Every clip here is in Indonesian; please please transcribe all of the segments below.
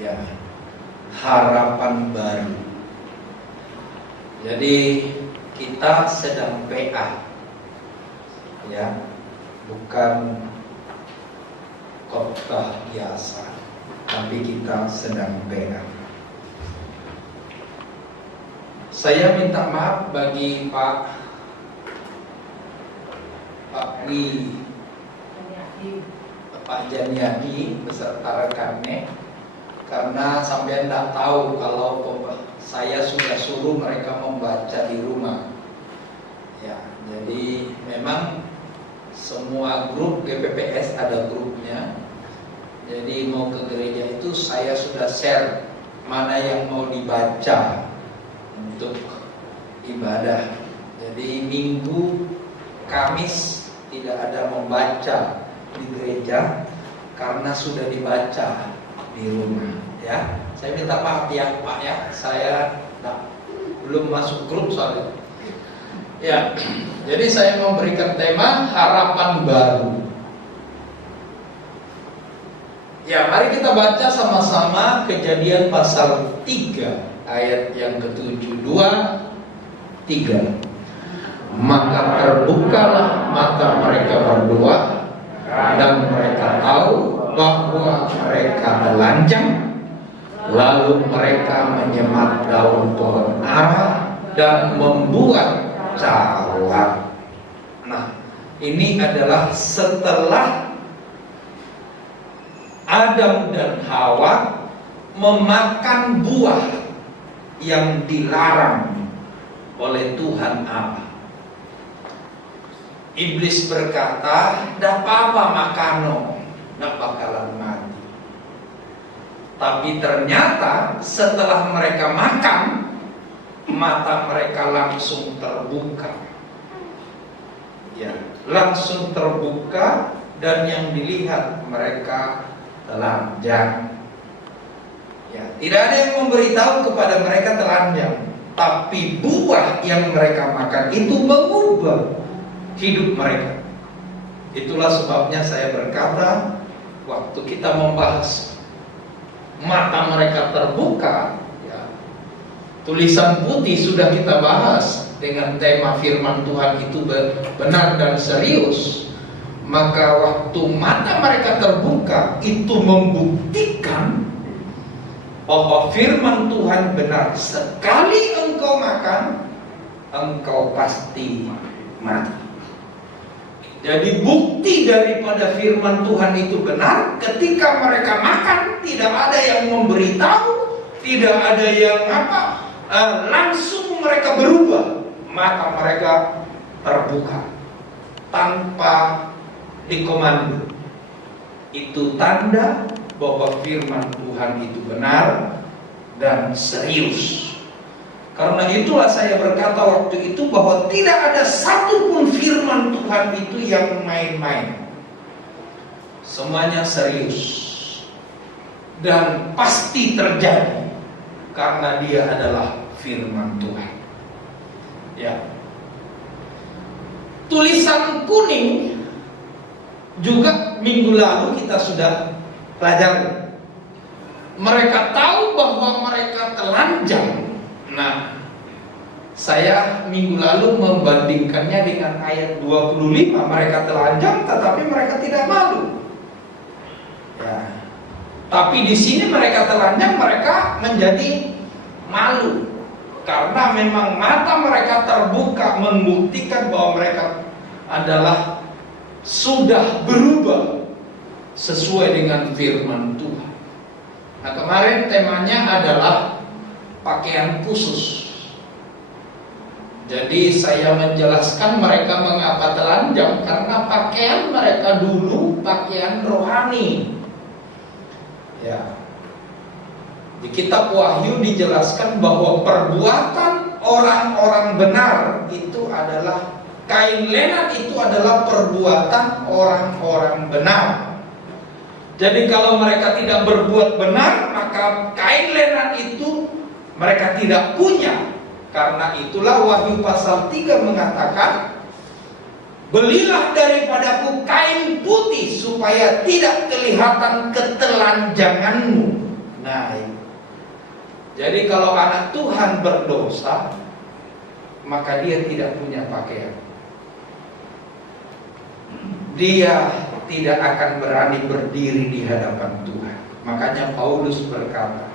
Ya, harapan baru. Jadi kita sedang PA, ya, bukan khotbah biasa, tapi kita sedang PA. Saya minta maaf bagi Pak Janiadi beserta rekannya, karena sampai tidak tahu kalau saya sudah suruh mereka membaca di rumah. Ya, jadi memang semua grup GPPS ada grupnya. Jadi mau ke gereja itu saya sudah share mana yang mau dibaca untuk ibadah. Jadi Minggu, Kamis tidak ada membaca di gereja karena sudah dibaca di rumah, ya. Saya minta maaf ya Pak ya, saya belum masuk grup soalnya. Ya, jadi saya memberikan tema harapan baru. Ya, mari kita baca sama-sama Kejadian pasal 3 ayat yang ke-7, 2, 3. Maka terbukalah mata mereka berdua, dan mereka tahu bahwa mereka telanjang. Lalu mereka menyemat daun pohon ara dan membuat cawat. Nah, ini adalah setelah Adam dan Hawa memakan buah yang dilarang oleh Tuhan Allah. Iblis berkata, "Dah apa-apa makano, nak bakalan mati." Tapi ternyata setelah mereka makan, mata mereka langsung terbuka. Ya, langsung terbuka, dan yang dilihat mereka telanjang. Ya, tidak ada yang memberitahu kepada mereka telanjang, tapi buah yang mereka makan itu mengubah hidup mereka. Itulah sebabnya saya berkata, waktu kita membahas mata mereka terbuka, ya, tulisan putih sudah kita bahas dengan tema firman Tuhan itu benar dan serius. Maka waktu mata mereka terbuka, itu membuktikan bahwa firman Tuhan benar. Sekali engkau makan, engkau pasti mati. Jadi bukti daripada firman Tuhan itu benar, ketika mereka makan, tidak ada yang memberitahu, tidak ada yang langsung mereka berubah. Mata mereka terbuka tanpa dikomando. Itu tanda bahwa firman Tuhan itu benar dan serius. Karena itulah saya berkata waktu itu bahwa tidak ada satupun firman Tuhan itu yang main-main. Semuanya serius dan pasti terjadi karena dia adalah firman Tuhan. Ya. Tulisan kuning juga minggu lalu kita sudah pelajari. Mereka tahu bahwa mereka telanjang. Nah, saya minggu lalu membandingkannya dengan ayat 25. Mereka telanjang tetapi mereka tidak malu. Ya. Tapi di sini mereka telanjang, mereka menjadi malu. Karena memang mata mereka terbuka, membuktikan bahwa mereka adalah sudah berubah sesuai dengan firman Tuhan. Nah, kemarin temanya adalah pakaian khusus. Jadi saya menjelaskan mereka mengapa telanjang, karena pakaian mereka dulu pakaian rohani. Ya. Di kitab Wahyu dijelaskan bahwa perbuatan orang-orang benar itu adalah kain lenat, itu adalah perbuatan orang-orang benar. Jadi kalau mereka tidak berbuat benar, maka kain lenat itu mereka tidak punya. Karena itulah Wahyu pasal 3 mengatakan, "Belilah daripadaku kain putih supaya tidak kelihatan ketelanjanganmu." Nah, Jadi kalau anak Tuhan berdosa, maka dia tidak punya pakaian. Dia tidak akan berani berdiri di hadapan Tuhan. Makanya Paulus berkata,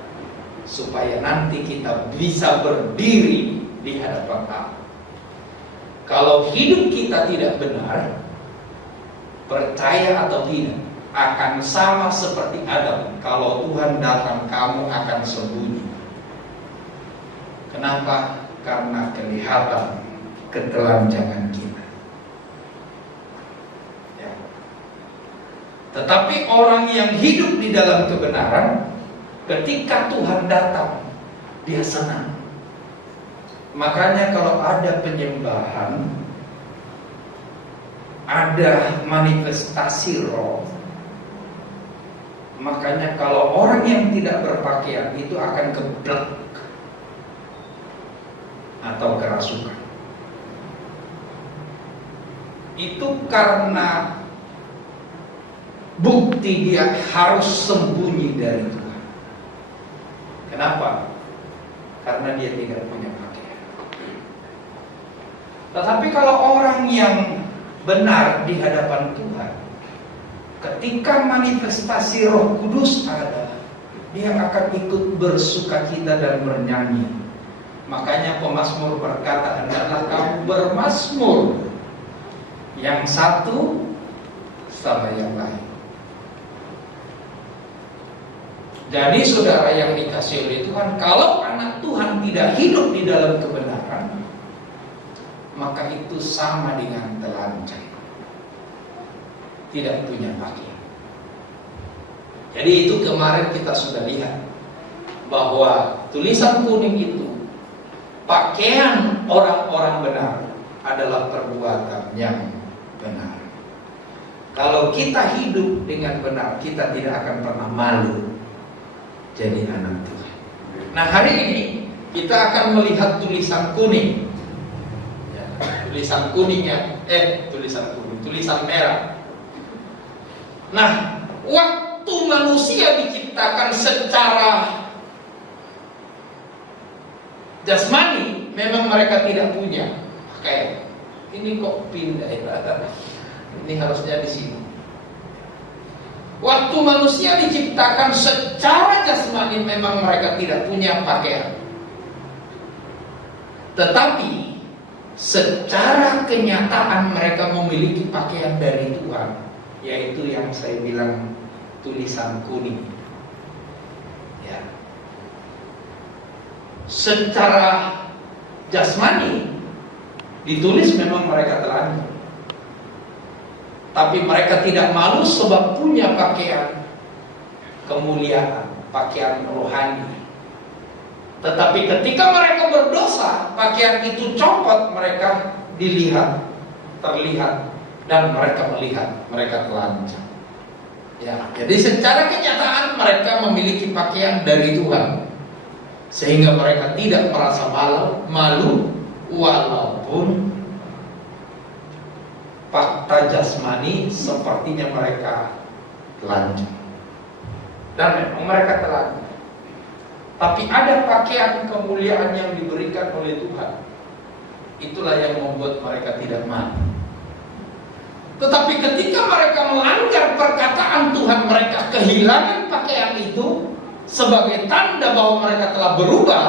supaya nanti kita bisa berdiri di hadapan Allah. Kalau hidup kita tidak benar, percaya atau tidak, akan sama seperti Adam. Kalau Tuhan datang, kamu akan sembunyi. Kenapa? Karena kelihatan ketelanjangan kita. Ya. Tetapi orang yang hidup di dalam kebenaran, ketika Tuhan datang, dia senang. Makanya kalau ada penyembahan, ada manifestasi roh, makanya kalau orang yang tidak berpakaian itu akan keblek atau kerasukan. Itu karena bukti dia harus sembunyi dari Tuhan. Kenapa? Karena dia tidak punya pakaian. Tetapi kalau orang yang benar di hadapan Tuhan, ketika manifestasi Roh Kudus ada, dia akan ikut bersukacita dan bernyanyi. Makanya pemazmur berkata, hendaklah kamu bermazmur yang satu sama yang lain. Jadi saudara yang dikasihi oleh Tuhan, kalau anak Tuhan tidak hidup di dalam kebenaran, maka itu sama dengan telanjang, tidak punya pakaian. Jadi itu kemarin kita sudah lihat bahwa tulisan kuning itu pakaian orang-orang benar adalah perbuatan yang benar. Kalau kita hidup dengan benar, kita tidak akan pernah malu jadi anak Tuhan. Nah, hari ini kita akan melihat tulisan kuning. Tulisan merah. Nah, waktu manusia diciptakan secara jasmani, memang mereka tidak punya pakaian. Ini kok pindah ya? Ini harusnya di sini. Waktu manusia diciptakan secara jasmani, memang mereka tidak punya pakaian. Tetapi secara kenyataan mereka memiliki pakaian dari Tuhan, yaitu yang saya bilang tulisan kuning. Ya. Secara jasmani ditulis memang mereka telanjang, tapi mereka tidak malu sebab punya pakaian kemuliaan, pakaian rohani. Tetapi ketika mereka berdosa, pakaian itu copot, mereka dilihat, terlihat, dan mereka melihat mereka telanjang. Ya, jadi secara kenyataan mereka memiliki pakaian dari Tuhan, sehingga mereka tidak merasa malu walaupun fakta jasmani sepertinya mereka telanjang. Dan memang mereka telanjang. Tapi ada pakaian kemuliaan yang diberikan oleh Tuhan. Itulah yang membuat mereka tidak malu. Tetapi ketika mereka melanggar perkataan Tuhan, mereka kehilangan pakaian itu sebagai tanda bahwa mereka telah berubah.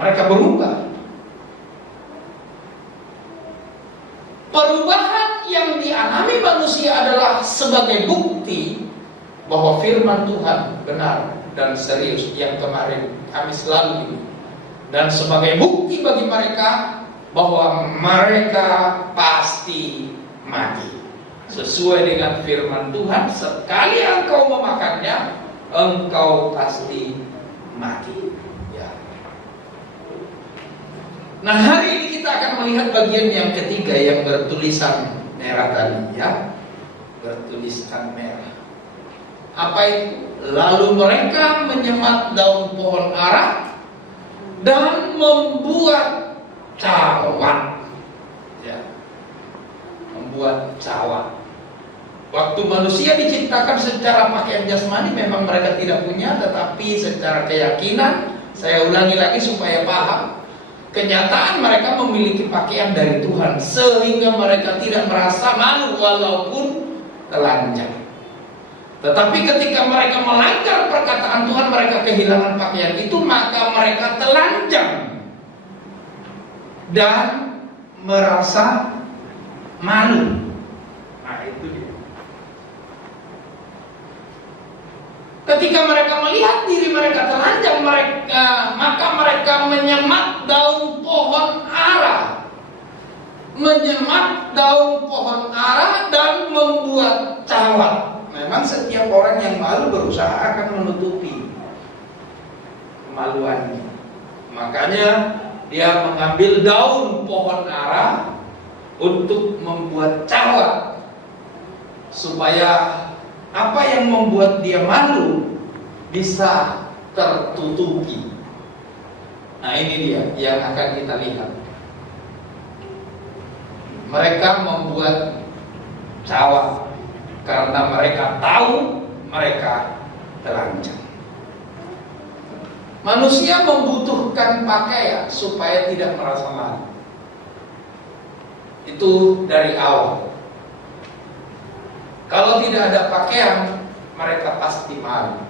Mereka berubah. Perubahan yang dialami manusia adalah sebagai bukti bahwa firman Tuhan benar dan serius yang kemarin Kamis lalu ini, dan sebagai bukti bagi mereka bahwa mereka pasti mati sesuai dengan firman Tuhan. Sekali engkau memakannya, engkau pasti mati. Ya. Nah, hari ini kita akan melihat bagian yang ketiga yang bertulisan merah tadi, ya, bertuliskan merah. Apa itu? Lalu mereka menyemat daun pohon ara dan membuat cawan. Ya. Membuat cawan. Waktu manusia diciptakan secara pakaian jasmani memang mereka tidak punya, tetapi secara keyakinan, saya ulangi lagi supaya paham, kenyataan mereka memiliki pakaian dari Tuhan sehingga mereka tidak merasa malu walaupun telanjang. Tetapi ketika mereka melanggar perkataan Tuhan, mereka kehilangan pakaian itu, maka mereka telanjang dan merasa malu. Nah, itu dia. Ketika mereka melihat diri mereka telanjang, maka mereka menyemat daun pohon ara. Menyemat daun pohon ara dan membuat cawat. Memang setiap orang yang malu berusaha akan menutupi kemaluannya. Makanya dia mengambil daun pohon ara untuk membuat cawat, supaya apa yang membuat dia malu bisa tertutupi. Nah, ini dia yang akan kita lihat. Mereka membuat cawat karena mereka tahu mereka telanjang. Manusia membutuhkan pakaian supaya tidak merasa malu. Itu dari awal. Kalau tidak ada pakaian, mereka pasti malu.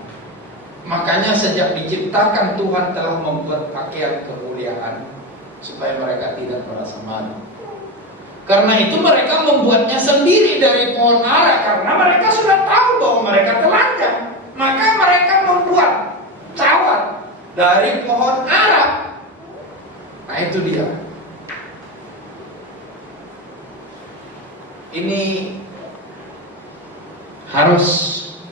Makanya sejak diciptakan, Tuhan telah membuat pakaian kemuliaan supaya mereka tidak merasa malu. Karena itu mereka membuatnya sendiri dari pohon ara, karena mereka sudah tahu bahwa mereka telanjang. Maka mereka membuat cawat dari pohon ara. Nah, itu dia. Ini harus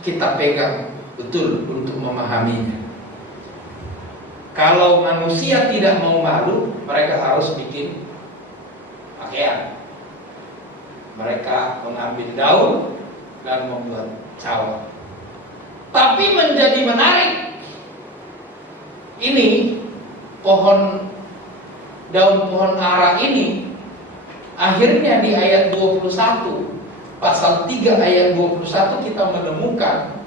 kita pegang betul untuk memahaminya. Kalau manusia tidak mau malu, mereka harus bikin pakaian. Mereka mengambil daun dan membuat cawat. Tapi menjadi menarik, ini daun pohon ara ini akhirnya di ayat 21, pasal 3 ayat 21 kita menemukan.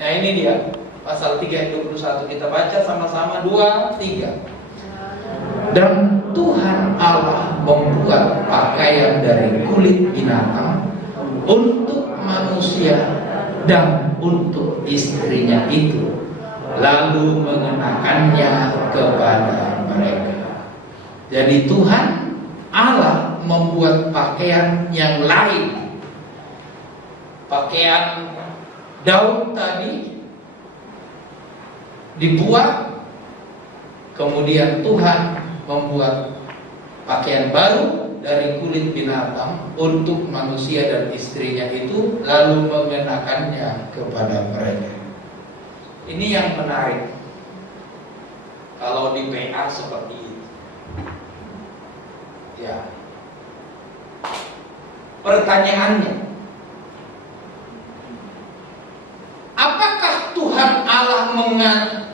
Nah, ini dia pasal 3 ayat 21, kita baca sama-sama 2, 3. Dan Tuhan Allah membuat pakaian dari kulit binatang untuk manusia dan untuk istrinya itu, lalu mengenakannya kepada mereka. Jadi Tuhan Allah membuat pakaian yang lain. Pakaian daun tadi dibuat, kemudian Tuhan membuat pakaian baru dari kulit binatang untuk manusia dan istrinya itu, lalu mengenakannya kepada mereka. Ini yang menarik. Kalau di PA seperti itu, ya. Pertanyaannya, apakah Tuhan Allah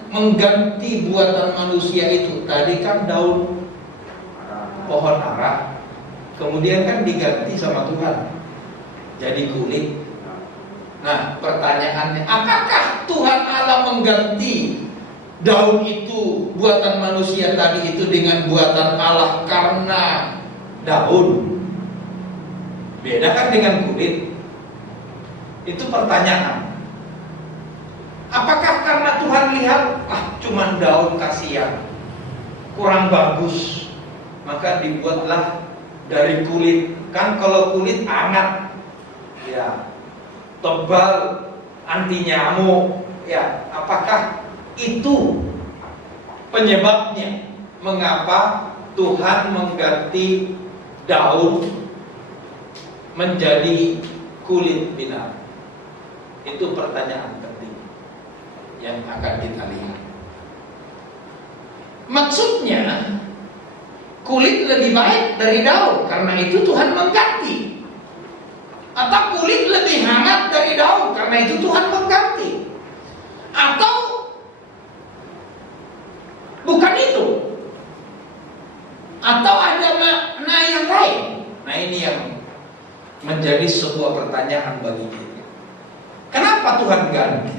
mengganti buatan manusia itu? Tadi kan daun pohon ara, kemudian kan diganti sama Tuhan jadi kulit. Nah, pertanyaannya, apakah Tuhan Allah mengganti daun itu, buatan manusia tadi itu, dengan buatan Allah karena daun? Beda kan dengan kulit? Itu pertanyaan. Apakah karena Tuhan lihat, cuman daun kasihan, kurang bagus, maka dibuatlah dari kulit? Kan kalau kulit hangat, ya, tebal, anti nyamuk, ya. Apakah itu penyebabnya mengapa Tuhan mengganti daun menjadi kulit binatang? Itu pertanyaan penting yang akan kita lihat. Maksudnya kulit lebih baik dari daun, karena itu Tuhan mengganti. Atau kulit lebih hangat dari daun, karena itu Tuhan mengganti. Atau bukan itu, atau ada makna yang lain. Nah, ini yang menjadi sebuah pertanyaan bagi kita. Kenapa Tuhan ganti?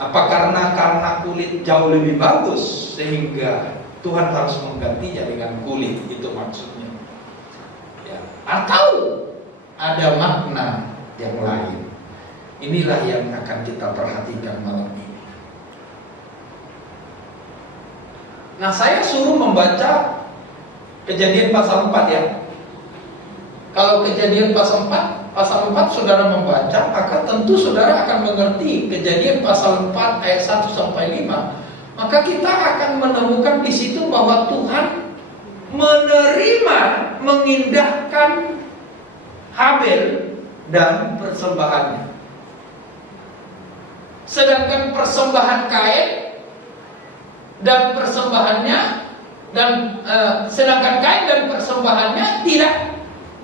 Apa karena kulit jauh lebih bagus sehingga Tuhan harus menggantinya dengan kulit, itu maksudnya? Ya. Atau ada makna yang lain? Inilah yang akan kita perhatikan malam ini. Nah, saya suruh membaca Kejadian pasal 4 ya. Kalau Kejadian pasal 4 saudara membaca, maka tentu saudara akan mengerti Kejadian pasal 4 ayat 1 sampai 5. Maka kita akan menemukan di situ bahwa Tuhan menerima, mengindahkan Habel dan persembahannya. Sedangkan persembahan Kain dan persembahannya sedangkan Kain dan persembahannya tidak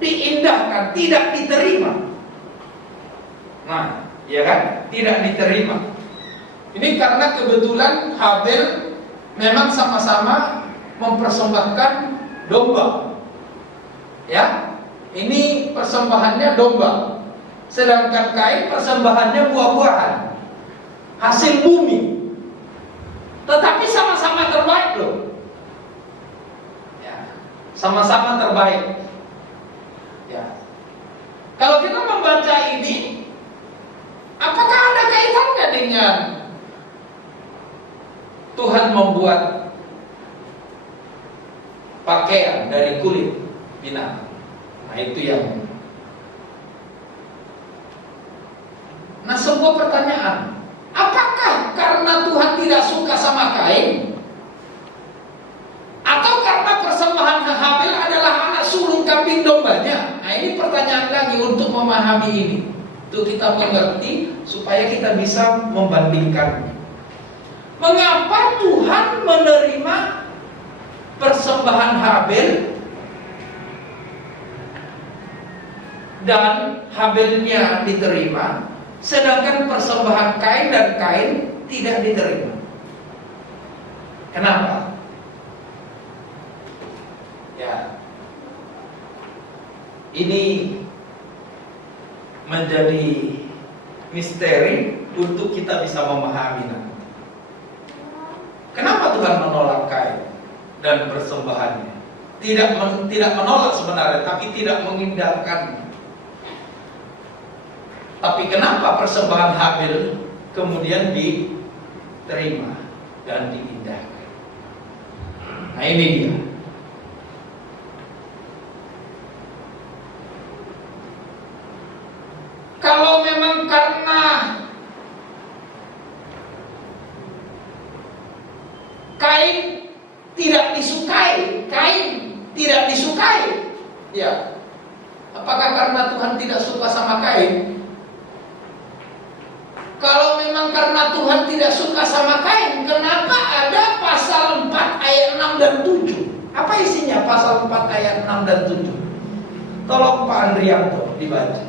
diindahkan, tidak diterima. Nah, ya kan? Tidak diterima. Ini karena kebetulan Habel memang sama-sama mempersembahkan domba. Ya, ini persembahannya domba. Sedangkan Kain persembahannya buah-buahan, hasil bumi. Tetapi sama-sama terbaik loh. Ya, sama-sama terbaik. Ya. Kalau kita membaca ini, apakah ada kaitannya dengan Tuhan membuat pakaian dari kulit binatang? Nah, itu yang. Nah, sebuah pertanyaan. Apakah karena Tuhan tidak suka sama Kain? Atau karena persembahan Habel adalah anak sulung kambing dombanya? Nah, ini pertanyaan lagi untuk memahami ini. Untuk kita mengerti, supaya kita bisa membandingkan. Mengapa Tuhan menerima persembahan Habel dan Habelnya diterima, sedangkan persembahan Kain dan Kain tidak diterima? Kenapa? Ya, ini menjadi misteri untuk kita bisa memahami nanti. Kenapa Tuhan menolak Kain dan persembahannya? Tidak menolak sebenarnya, tapi tidak mengindahkan. Tapi kenapa persembahan Habel kemudian diterima dan diindahkan? Nah, ini dia. Kalau memang karena Kain tidak disukai, ya, apakah karena Tuhan tidak suka sama Kain? Kalau memang karena Tuhan tidak suka sama Kain, kenapa ada pasal 4 ayat 6 dan 7? Apa isinya pasal 4 ayat 6 dan 7? Tolong Pak Andrianto dibaca.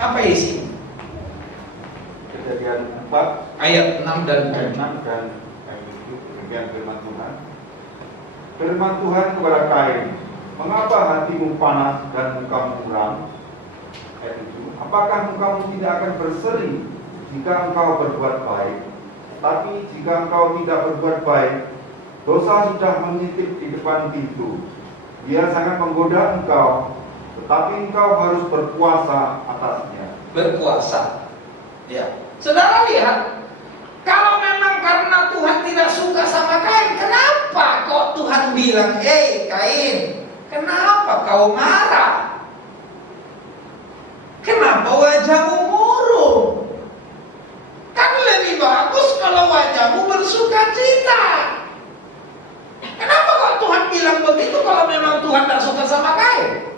Apa isinya? Kejadian 4 ayat 6 dan 7. dan ayat 7, demikian firman Tuhan. Firman Tuhan kepada Kain, mengapa hatimu panas dan mukamu muram? Ayat 7, apakah mukamu tidak akan berseri jika engkau berbuat baik? Tapi jika engkau tidak berbuat baik, dosa sudah menitip di depan pintu. Dia sangat menggoda engkau, tetapi engkau harus berpuasa atasnya. Berpuasa. Ya. Saudara lihat, kalau memang karena Tuhan tidak suka sama Kain, kenapa kok Tuhan bilang, Kain, kenapa kau marah? Kenapa wajahmu murung? Kan lebih bagus kalau wajahmu bersuka cita. Kenapa kok Tuhan bilang begitu kalau memang Tuhan tidak suka sama Kain?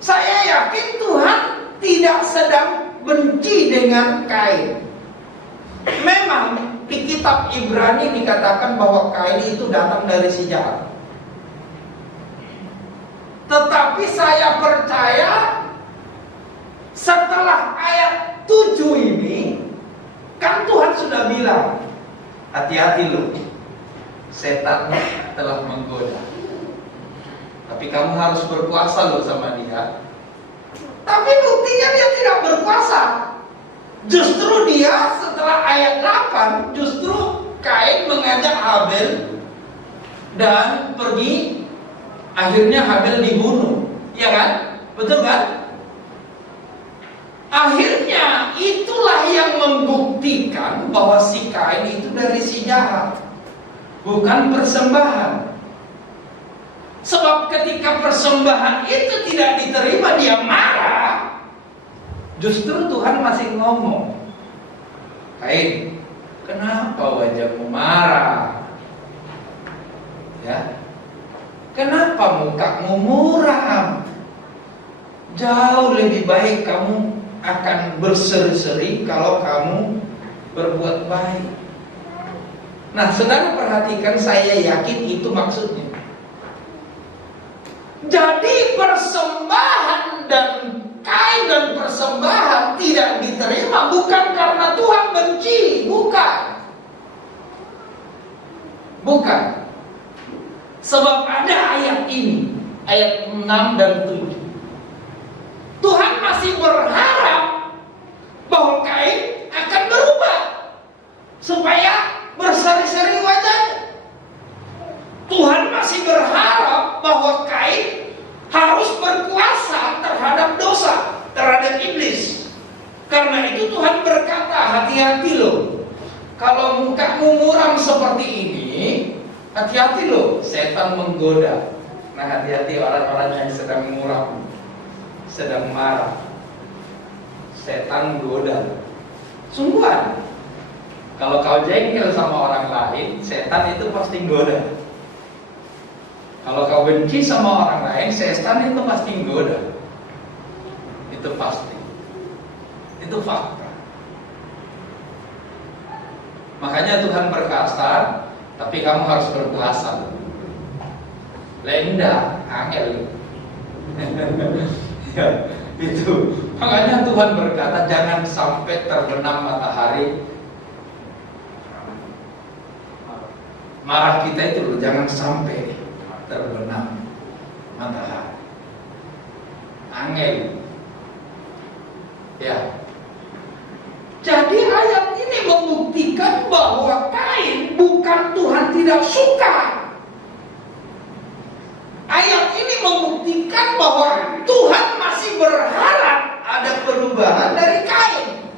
Saya yakin Tuhan tidak sedang benci dengan Kain. Memang di kitab Ibrani dikatakan bahwa Kain itu datang dari si jahat. Tetapi saya percaya setelah ayat 7 ini, kan Tuhan sudah bilang, hati-hati loh, setan telah menggoda. Tapi kamu harus berkuasa loh sama dia. Tapi buktinya dia tidak berkuasa. Justru dia setelah ayat 8, justru Kain mengajak Habel dan pergi. Akhirnya Habel dibunuh. Ya kan? Betul kan? Akhirnya itulah yang membuktikan bahwa si Kain itu dari si jahat, bukan persembahan. Sebab ketika persembahan itu tidak diterima, dia marah. Justru Tuhan masih ngomong, Kain, kenapa wajahmu marah? Ya, kenapa mukamu muram? Jauh lebih baik kamu akan berseri-seri kalau kamu berbuat baik. Nah, saudara perhatikan, saya yakin itu maksudnya. Jadi persembahan dan Kain dan persembahan tidak diterima bukan karena Tuhan benci, bukan. Bukan. Sebab ada ayat ini, ayat 6 dan 7. Tuhan masih berharap bahwa Kain akan berubah supaya berseri-seri wajahnya. Tuhan masih berharap bahwa Kain harus berkuasa terhadap dosa, terhadap iblis. Karena itu Tuhan berkata, hati-hati loh, kalau mukamu muram seperti ini, hati-hati loh, setan menggoda. Nah, hati-hati orang-orang yang sedang muram, sedang marah, setan goda. Sungguhan, kalau kau jengkel sama orang lain, setan itu pasti goda. Kalau kau benci sama orang lain, setan itu pasti goda. Itu pasti. Itu fakta. Makanya Tuhan berkata, tapi kamu harus berpuasa. Lenda, angel. Ya, itu. Makanya Tuhan berkata, jangan sampai terbenam matahari. Marah kita itu loh, jangan sampai terbenam matahari. Angel. Ya. Jadi ayat ini membuktikan bahwa Kain bukan Tuhan tidak suka. Ayat ini membuktikan bahwa Tuhan masih berharap ada perubahan dari Kain.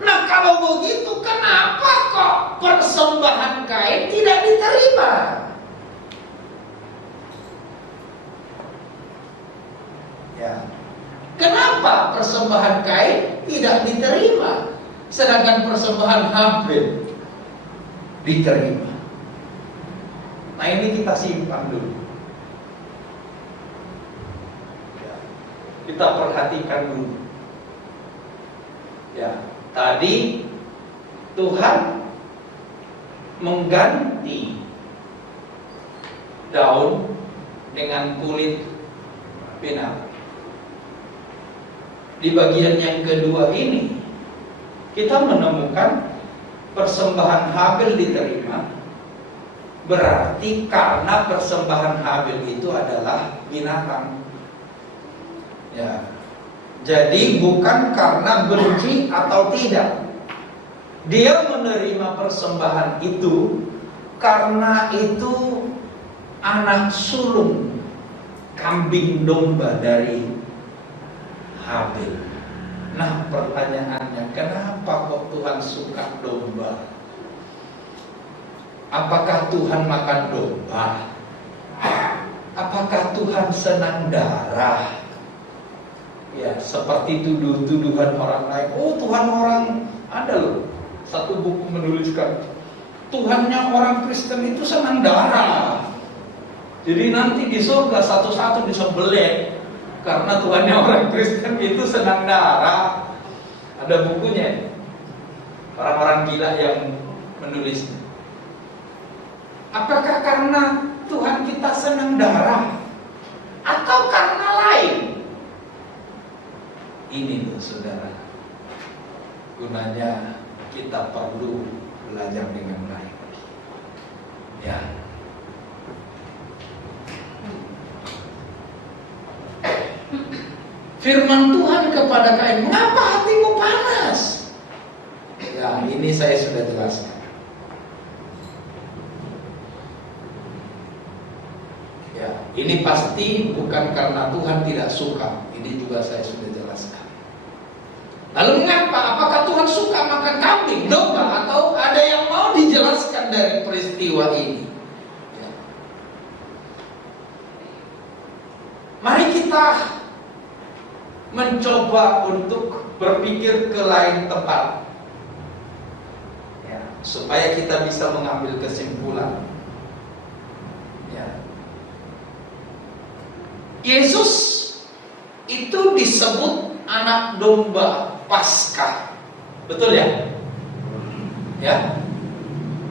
Nah, kalau begitu kenapa kok persembahan Kain tidak diterima? Ya. Kenapa persembahan Kain tidak diterima, sedangkan persembahan Habel diterima? Nah, ini kita simpan dulu. Ya. Kita perhatikan dulu. Ya, tadi Tuhan mengganti daun dengan kulit pinang. Di bagian yang kedua ini kita menemukan persembahan Habel diterima, berarti karena persembahan Habel itu adalah binatang. Ya. Jadi bukan karena benci atau tidak. Dia menerima persembahan itu karena itu anak sulung kambing domba dari Habel. Nah, pertanyaannya, kenapa kok Tuhan suka domba? Apakah Tuhan makan domba? Apakah Tuhan senang darah? Ya, seperti tuduhan orang lain. Oh, Tuhan orang, ada loh satu buku menuliskan Tuhannya orang Kristen itu senang darah. Jadi nanti di surga satu-satu disembelih. Karena Tuhannya orang Kristen itu senang darah. Ada bukunya. Orang-orang gila yang menulisnya. Apakah karena Tuhan kita senang darah? Atau karena lain? Ini loh saudara, gunanya kita perlu belajar dengan baik. Ya. firman Tuhan kepada Kain, mengapa hatimu panas? Ya, ini saya sudah jelaskan. Ya, ini pasti bukan karena Tuhan tidak suka. Ini juga saya sudah jelaskan. Lalu mengapa? Apakah Tuhan suka makan kambing, domba, atau ada yang mau dijelaskan dari peristiwa ini? Ya. Mari kita mencoba untuk berpikir ke lain tempat, ya, supaya kita bisa mengambil kesimpulan. Ya. Yesus itu disebut anak domba Paskah, betul ya? Ya,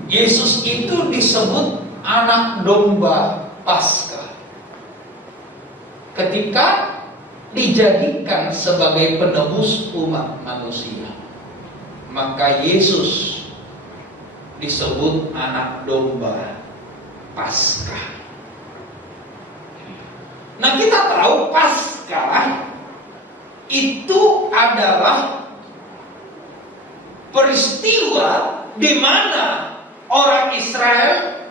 Yesus itu disebut anak domba Paskah ketika dijadikan sebagai penebus umat manusia. Maka Yesus disebut anak domba Paskah. Nah, kita tahu Paskah itu adalah peristiwa di mana orang Israel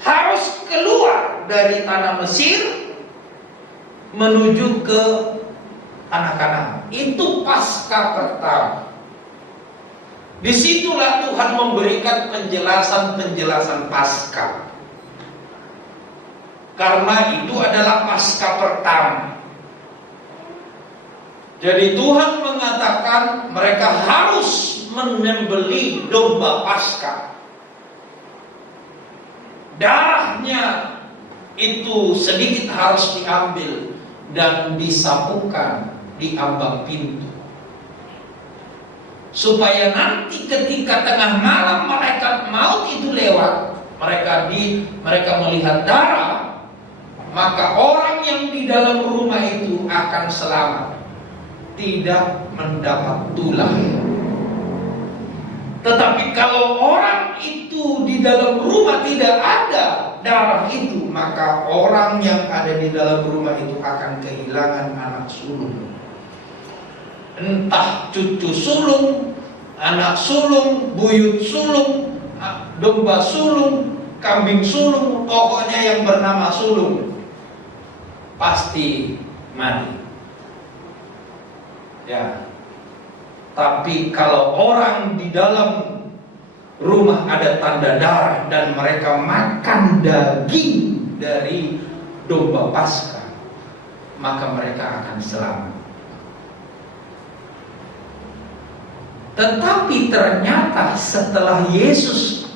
harus keluar dari tanah Mesir menuju ke tanah Kanaan. Itu Paskah pertama. Disitulah Tuhan memberikan penjelasan-penjelasan Paskah. Karena itu adalah Paskah pertama. Jadi Tuhan mengatakan mereka harus menyembelih domba Paskah. Darahnya itu sedikit harus diambil dan disapukan di ambang pintu, supaya nanti ketika tengah malam malaikat maut itu lewat, mereka melihat darah, maka orang yang di dalam rumah itu akan selamat, tidak mendapat tulah. Tetapi kalau orang itu di dalam rumah tidak ada darah itu, maka orang yang ada di dalam rumah itu akan kehilangan anak sulung. Entah cucu sulung, anak sulung, buyut sulung, domba sulung, kambing sulung, pokoknya yang bernama sulung pasti mati. Ya. Tapi kalau orang di dalam rumah ada tanda darah dan mereka makan daging dari domba Paskah, maka mereka akan selamat. Tetapi ternyata setelah Yesus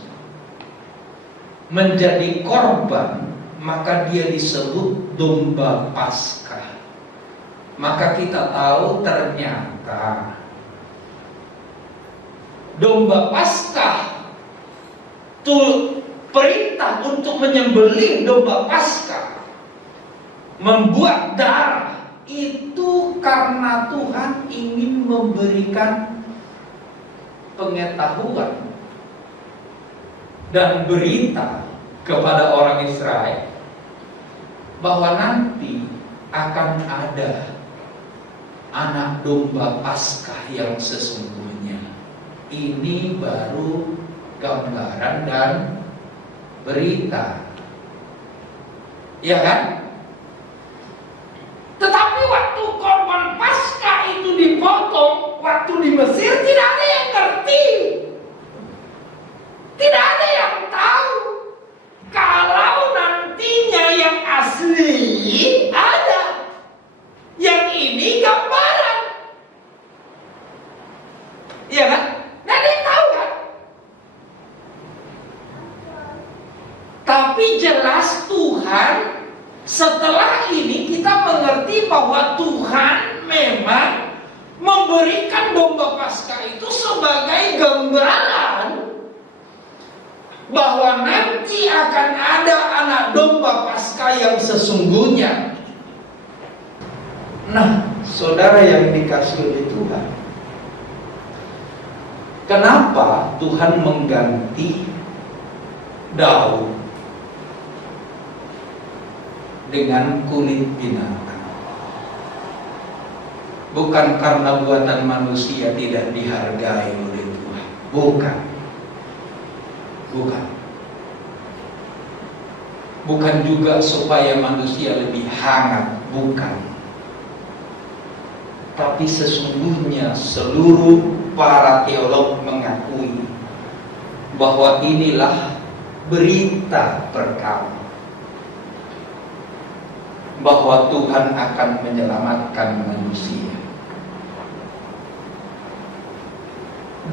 menjadi korban, maka dia disebut domba Paskah. Maka kita tahu ternyata domba Paskah, perintah untuk menyembelih domba Paskah, membuat darah, itu karena Tuhan ingin memberikan pengetahuan dan berita kepada orang Israel bahwa nanti akan ada anak domba Paskah yang sesungguhnya. Ini baru gambaran dan berita, ya kan? Tetapi waktu korban Paskah itu dipotong, waktu di Mesir tidak ada yang ngerti, tidak ada yang tahu kalau nantinya yang asli ada, yang ini gambaran, ya kan? Nggak ada yang tahu kan? Tapi jelas Tuhan, setelah ini kita mengerti bahwa Tuhan memang memberikan domba Paskah itu sebagai gambaran bahwa nanti akan ada anak domba Paskah yang sesungguhnya. Nah, saudara yang dikasihi oleh Tuhan, kenapa Tuhan mengganti daun dengan kulit binatang? Bukan karena buatan manusia tidak dihargai oleh Tuhan. Bukan. Bukan juga supaya manusia lebih hangat. Bukan. Tapi sesungguhnya seluruh para teolog mengakui bahwa inilah berita pertama, bahwa Tuhan akan menyelamatkan manusia.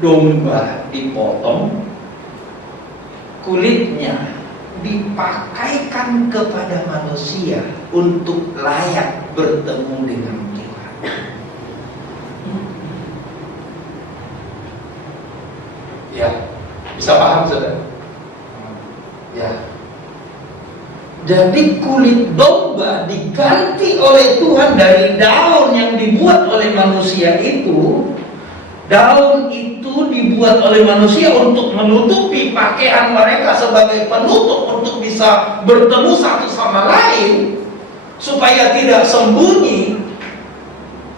Domba dipotong, kulitnya dipakaikan kepada manusia untuk layak bertemu dengan Tuhan. Ya, bisa paham saudara? Ya. Jadi kulit domba diganti oleh Tuhan dari daun yang dibuat oleh manusia itu. Daun itu dibuat oleh manusia untuk menutupi pakaian mereka sebagai penutup untuk bisa bertemu satu sama lain, supaya tidak sembunyi.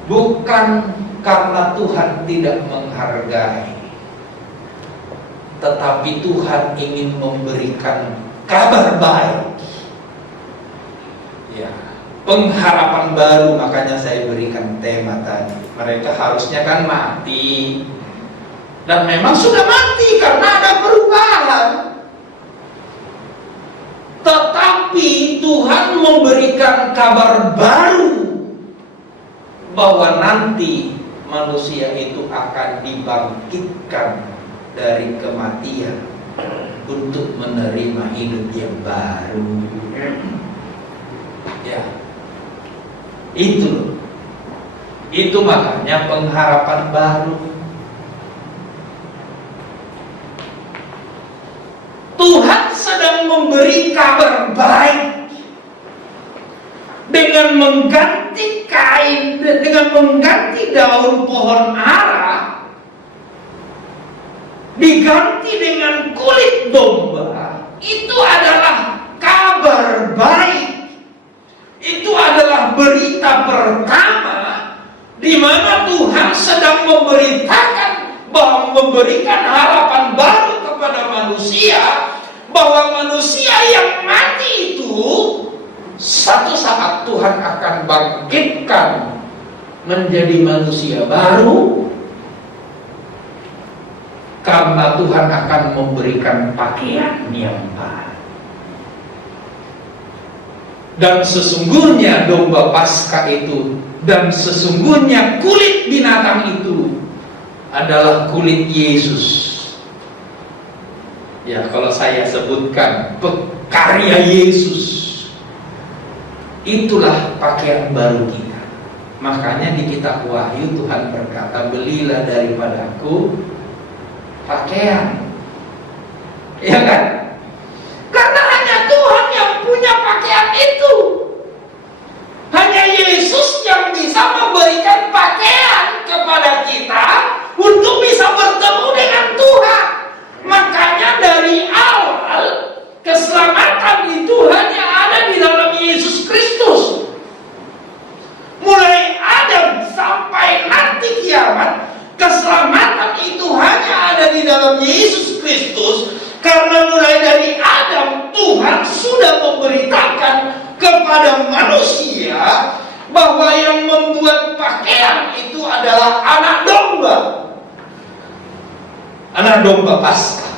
Bukan karena Tuhan tidak menghargai, tetapi Tuhan ingin memberikan kabar baik. Ya, pengharapan baru. Makanya saya berikan tema tadi. Mereka harusnya kan mati, dan memang sudah mati karena ada perubahan. Tetapi Tuhan memberikan kabar baru bahwa nanti manusia itu akan dibangkitkan dari kematian untuk menerima hidup yang baru. Ya, itu makanya pengharapan baru. Tuhan sedang memberi kabar baik dengan mengganti kain, dengan mengganti daun pohon ara, diganti dengan kulit domba. Itu adalah kabar baik. Itu adalah berita pertama di mana Tuhan sedang memberitakan bahwa memberikan harapan baru kepada manusia, bahwa manusia yang mati itu satu saat Tuhan akan bangkitkan menjadi manusia baru, karena Tuhan akan memberikan pakaian yang baru. Dan sesungguhnya domba Paskah itu, dan sesungguhnya kulit binatang itu adalah kulit Yesus. Ya, kalau saya sebutkan karya Yesus, itulah pakaian baru kita. Makanya di kitab Wahyu Tuhan berkata, belilah daripadaku pakaian. Ya kan? Karena hanya Tuhan yang punya pakaian itu. Hanya Yesus yang bisa memberikan pakaian kepada kita untuk bisa bertemu dengan Tuhan. Makanya dari awal keselamatan itu hanya ada di dalam Yesus Kristus. Mulai Adam sampai nanti kiamat, keselamatan itu hanya ada di dalam Yesus Kristus. Karena mulai dari Adam, Tuhan sudah memberitakan kepada manusia bahwa yang membuat pakaian itu adalah anak domba. Anak domba Paskah.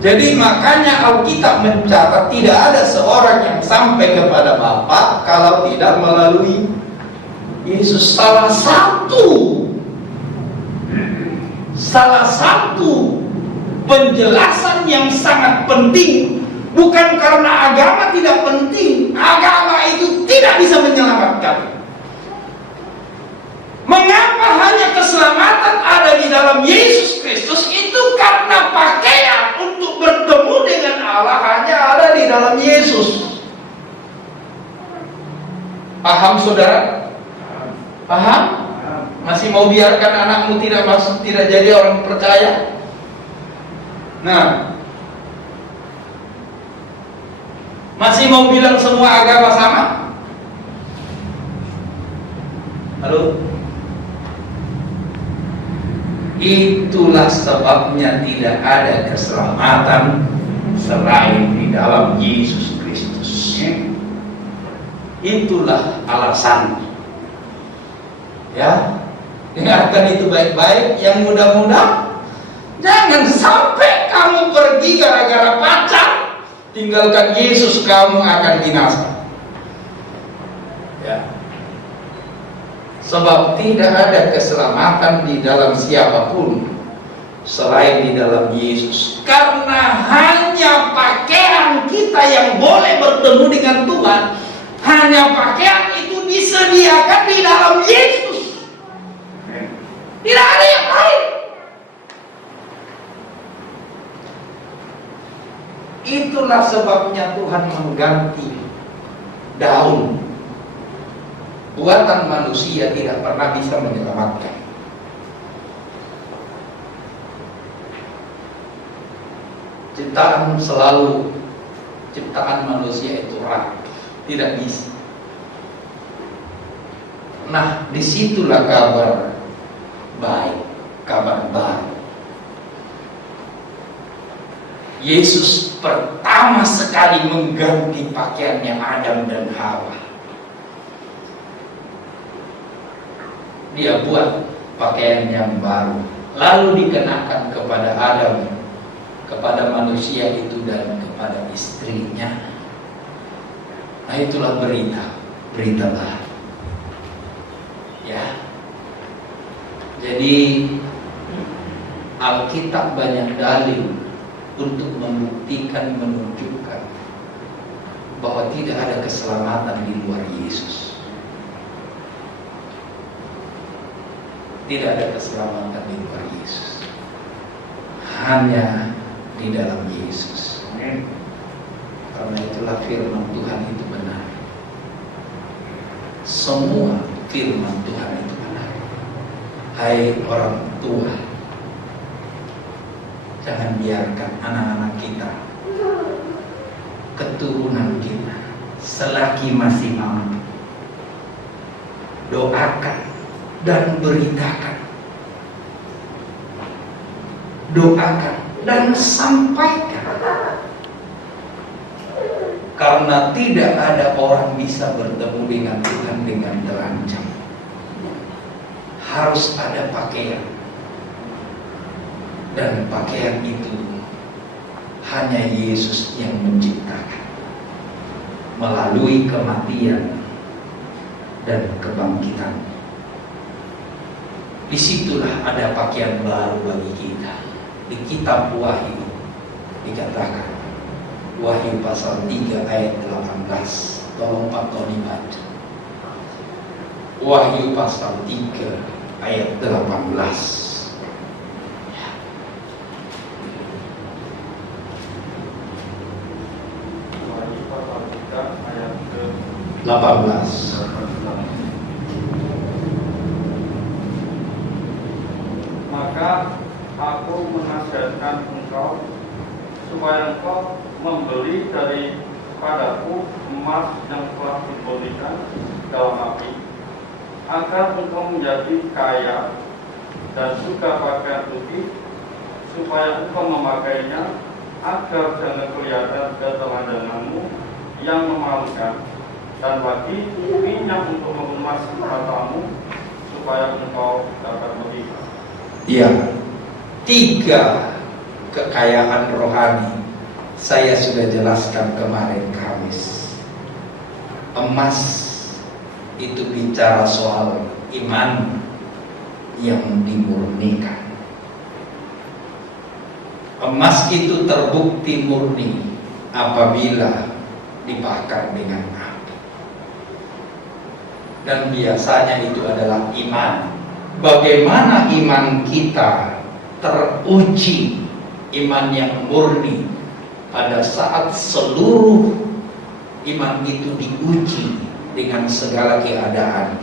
Jadi makanya Alkitab mencatat tidak ada seorang yang sampai kepada Bapa kalau tidak melalui Yesus. Salah satu penjelasan yang sangat penting, bukan karena agama tidak penting. Agama itu tidak bisa menyelamatkan. Mengapa hanya keselamatan ada di dalam Yesus Kristus? Itu karena pakaian untuk bertemu dengan Allah hanya ada di dalam Yesus. Paham saudara? Paham? Masih mau biarkan anakmu tidak jadi orang percaya? Nah, masih mau bilang semua agama sama? Halo? Itulah sebabnya tidak ada keselamatan selain di dalam Yesus Kristus. Itulah alasannya. Ya, dengarkan itu baik-baik. Yang muda-muda, jangan sampai kamu pergi gara-gara pacar, tinggalkan Yesus, kamu akan binasa. Ya. Sebab tidak ada keselamatan di dalam siapapun selain di dalam Yesus. Karena hanya pakaian kita yang boleh bertemu dengan Tuhan. Hanya pakaian itu disediakan di dalam Yesus. Tidak ada yang lain. Itulah sebabnya Tuhan mengganti daun. Buatan manusia tidak pernah bisa menyelamatkan. Ciptaan manusia itu rapuh, tidak bisa. Nah, disitulah kabar baik, kabar baru. Yesus pertama sekali mengganti pakaiannya Adam dan Hawa. Dia buat pakaian yang baru, lalu dikenakan kepada Adam, kepada manusia itu dan kepada istrinya. Nah, itulah berita baru. Ya. Jadi Alkitab banyak dalil untuk membuktikan, menunjukkan bahwa tidak ada keselamatan di luar Yesus. Tidak ada keselamatan di luar Yesus, hanya di dalam Yesus. Karena itulah firman Tuhan itu benar. Semua firman Tuhan itu benar. Hai orang tua, jangan biarkan anak-anak kita, keturunan kita, selagi masih mampu, doakan dan beritakan, doakan dan sampaikan. Karena tidak ada orang bisa bertemu dengan Tuhan dengan terancam. Harus ada pakaian, dan pakaian itu hanya Yesus yang menciptakan melalui kematian dan kebangkitan. Disitulah ada pakaian baru bagi kita. Di kitab Wahyu dikatakan, Wahyu pasal 3 ayat 18. Tolong Pak Tony baca. Wahyu pasal 3 ayat 18. Wahyu pasal 3 ayat 18. Maka aku menasihatkan engkau supaya engkau membeli daripadaku emas yang telah dimurnikan dalam api, agar engkau menjadi kaya dan suka pakaian putih, supaya engkau memakainya, agar jangan kelihatan ketelanjanganmu yang memalukan, dan bagi minyak untuk mengemas matamu, supaya engkau dapat melihat. Ya, 3 kekayaan rohani saya sudah jelaskan kemarin Kamis. Emas itu bicara soal iman yang dimurnikan. Emas itu terbukti murni apabila dibakar dengan api. Dan biasanya itu adalah iman. Bagaimana iman kita teruji, iman yang murni, pada saat seluruh iman itu diuji dengan segala keadaan,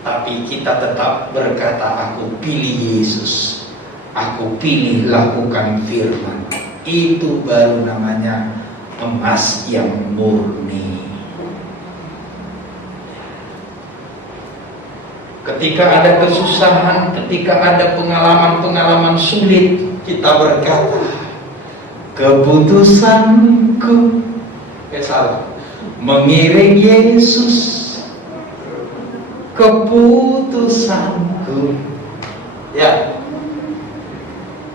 tapi kita tetap berkata, aku pilih Yesus, aku pilih lakukan firman. Itu baru namanya emas yang murni. Ketika ada kesusahan, ketika ada pengalaman-pengalaman sulit, kita berkata, keputusanku salah, mengiring Yesus. Keputusanku. Ya.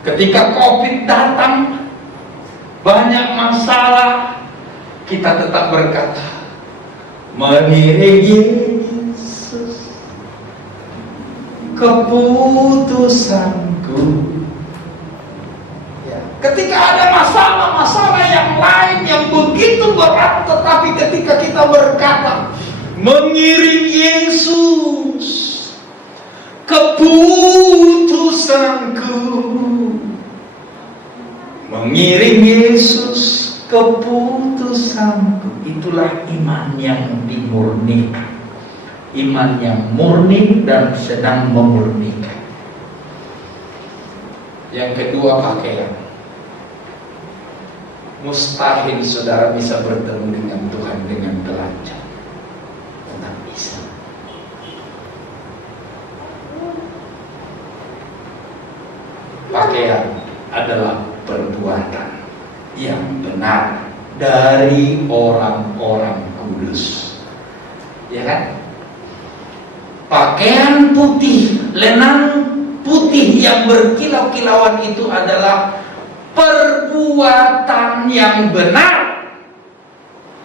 Ketika COVID datang, banyak masalah, kita tetap berkata, mengiring Yesus. Keputusanku. Ya. Ketika ada masalah-masalah yang lain yang begitu berat, tetapi ketika kita berkata, mengiring Yesus, keputusanku. Mengiring Yesus, keputusanku. Itulah iman yang dimurnikan. Iman yang murni dan sedang memurnikan. Yang kedua, pakaian. Mustahil saudara bisa bertemu dengan Tuhan dengan telanjang. Tidak bisa. Pakaian adalah perbuatan yang benar dari orang-orang kudus. Ya kan? Pakaian putih, lenan putih yang berkilau-kilauan itu adalah perbuatan yang benar,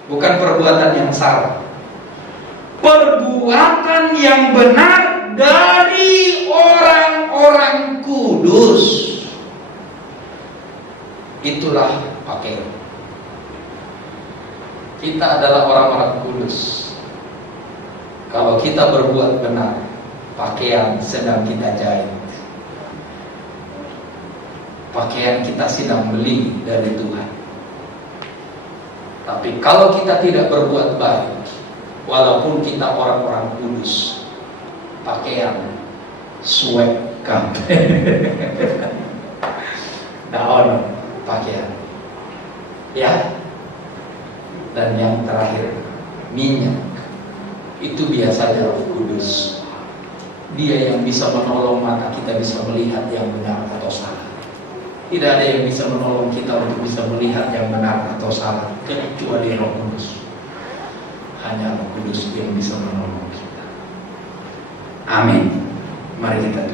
bukan perbuatan yang salah. Perbuatan yang benar dari orang-orang kudus. Itulah pakaian. Kita adalah orang-orang kudus. Kalau kita berbuat benar, pakaian sedang kita jahit. Pakaian kita sedang beli dari Tuhan. Tapi kalau kita tidak berbuat baik, walaupun kita orang-orang kudus, pakaian sweat kan. Daun pakaian. Ya. Dan yang terakhir, minyak. Itu biasanya Roh Kudus. Dia yang bisa menolong mata kita bisa melihat yang benar atau salah. Tidak ada yang bisa menolong kita untuk bisa melihat yang benar atau salah kecuali Roh Kudus. Hanya Roh Kudus yang bisa menolong kita. Amin. Mari kita